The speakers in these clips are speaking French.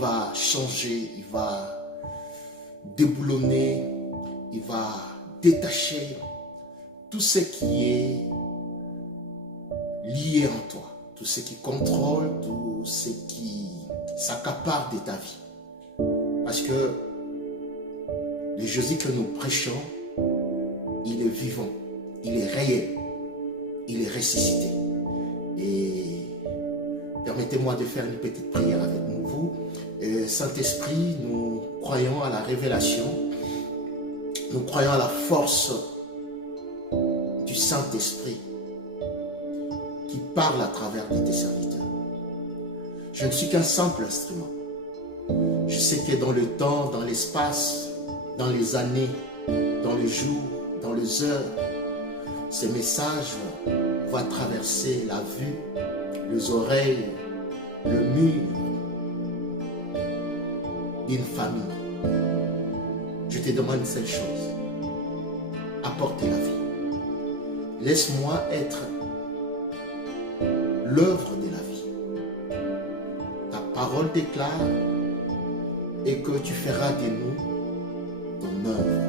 va changer, il va déboulonner, il va détacher tout ce qui est lié en toi, tout ce qui contrôle, tout ce qui s'accapare de ta vie. Parce que le Jésus que nous prêchons, il est vivant, il est réel, il est ressuscité. Et permettez-moi de faire une petite prière avec vous. Saint-Esprit, nous croyons à la révélation, nous croyons à la force du Saint-Esprit qui parle à travers de tes serviteurs. Je ne suis qu'un simple instrument. Je sais que dans le temps, dans l'espace, dans les années, dans les jours, dans les heures, ces messages vont traverser la vue, les oreilles, le mur d'une famille. Je te demande une seule chose. Apporte la vie. Laisse-moi être l'œuvre de la vie. Ta parole déclare et que tu feras de nous ton œuvre.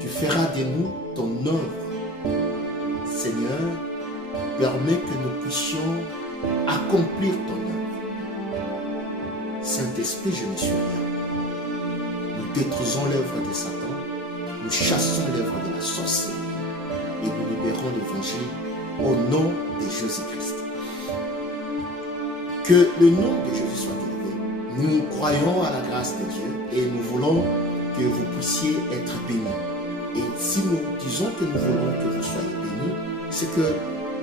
Tu feras de nous ton œuvre. Seigneur, permets que nous puissions accomplir ton œuvre. Saint-Esprit, je ne suis rien. Nous détruisons l'œuvre de Satan, nous chassons l'œuvre de la sorcellerie et nous libérons l'évangile au nom de Jésus-Christ. Que le nom de Jésus soit élevé. Nous croyons à la grâce de Dieu et nous voulons que vous puissiez être bénis. Et si nous disons que nous voulons que vous soyez bénis, c'est que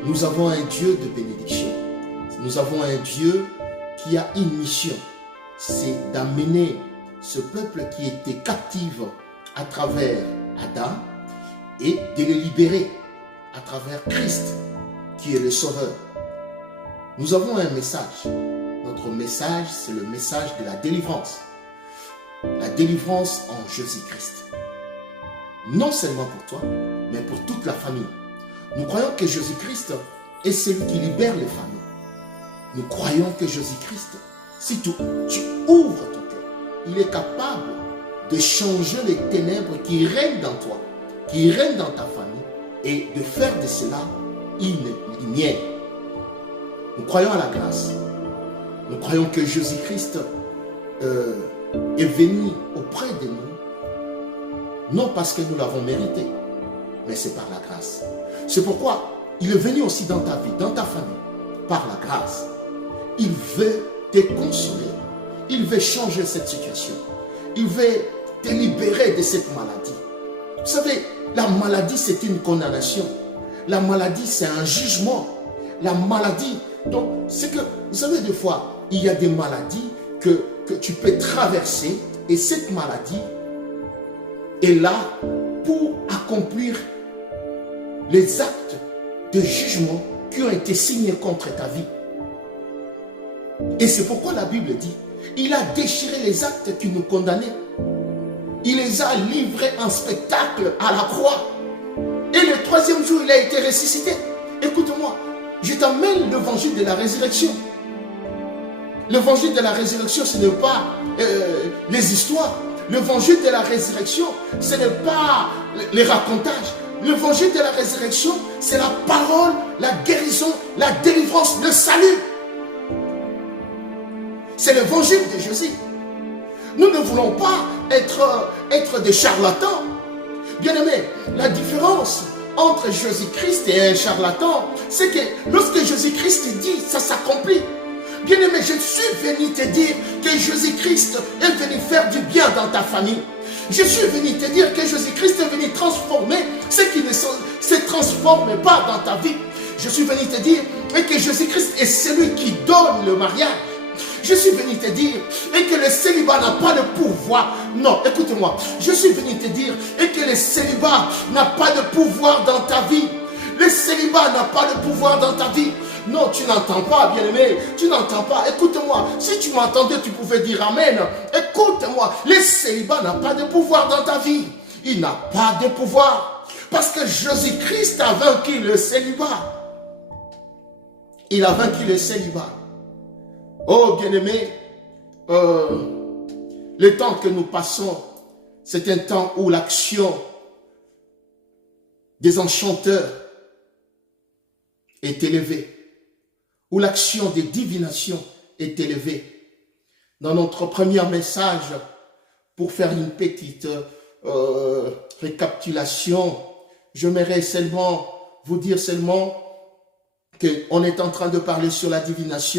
nous avons un Dieu de bénédiction. Nous avons un Dieu qui a une mission. C'est d'amener ce peuple qui était captif à travers Adam et de le libérer à travers Christ qui est le Sauveur. Nous avons un message. Notre message, c'est le message de la délivrance. La délivrance en Jésus-Christ. Non seulement pour toi, mais pour toute la famille. Nous croyons que Jésus-Christ est celui qui libère les familles. Nous croyons que Jésus-Christ, si tu ouvres ton cœur, il est capable de changer les ténèbres qui règnent dans toi, qui règnent dans ta famille, et de faire de cela une lumière. Nous croyons à la grâce. Nous croyons que Jésus-Christ est venu auprès de nous, non parce que nous l'avons mérité, mais c'est par la grâce. C'est pourquoi il est venu aussi dans ta vie, dans ta famille, par la grâce. Il veut te consoler. Il veut changer cette situation. Il veut te libérer de cette maladie. Vous savez, la maladie, c'est une condamnation. La maladie, c'est un jugement. La maladie, donc, c'est que, vous savez, des fois, il y a des maladies que tu peux traverser et cette maladie est là pour accomplir les actes de jugement qui ont été signés contre ta vie. Et c'est pourquoi la Bible dit, il a déchiré les actes qui nous condamnaient. Il les a livrés en spectacle à la croix. Et le troisième jour, il a été ressuscité. Écoute-moi, je t'emmène l'évangile de la résurrection. L'évangile de la résurrection, ce n'est pas les histoires. L'évangile de la résurrection, ce n'est pas les racontages. L'évangile de la résurrection, c'est la parole, la guérison, la délivrance, le salut. C'est l'évangile de Jésus. Nous ne voulons pas être des charlatans. Bien-aimés, la différence entre Jésus-Christ et un charlatan, c'est que lorsque Jésus-Christ dit, ça s'accomplit. Bien-aimé, je suis venu te dire que Jésus-Christ est venu faire du bien dans ta famille. Je suis venu te dire que Jésus-Christ est venu transformer ce qui ne se transforme pas dans ta vie. Je suis venu te dire que Jésus-Christ est celui qui donne le mariage. Je suis venu te dire que le célibat n'a pas de pouvoir. Non, écoute-moi. Je suis venu te dire que le célibat n'a pas de pouvoir dans ta vie. Le célibat n'a pas de pouvoir dans ta vie. Non, tu n'entends pas, bien-aimé. Tu n'entends pas. Écoute-moi. Si tu m'entendais, tu pouvais dire Amen. Écoute-moi. Le célibat n'a pas de pouvoir dans ta vie. Il n'a pas de pouvoir. Parce que Jésus-Christ a vaincu le célibat. Il a vaincu le célibat. Oh, bien-aimé, le temps que nous passons, c'est un temps où l'action des enchanteurs est élevée, où l'action des divinations est élevée. Dans notre premier message, pour faire une petite récapitulation, j'aimerais seulement vous dire qu'on est en train de parler sur la divination.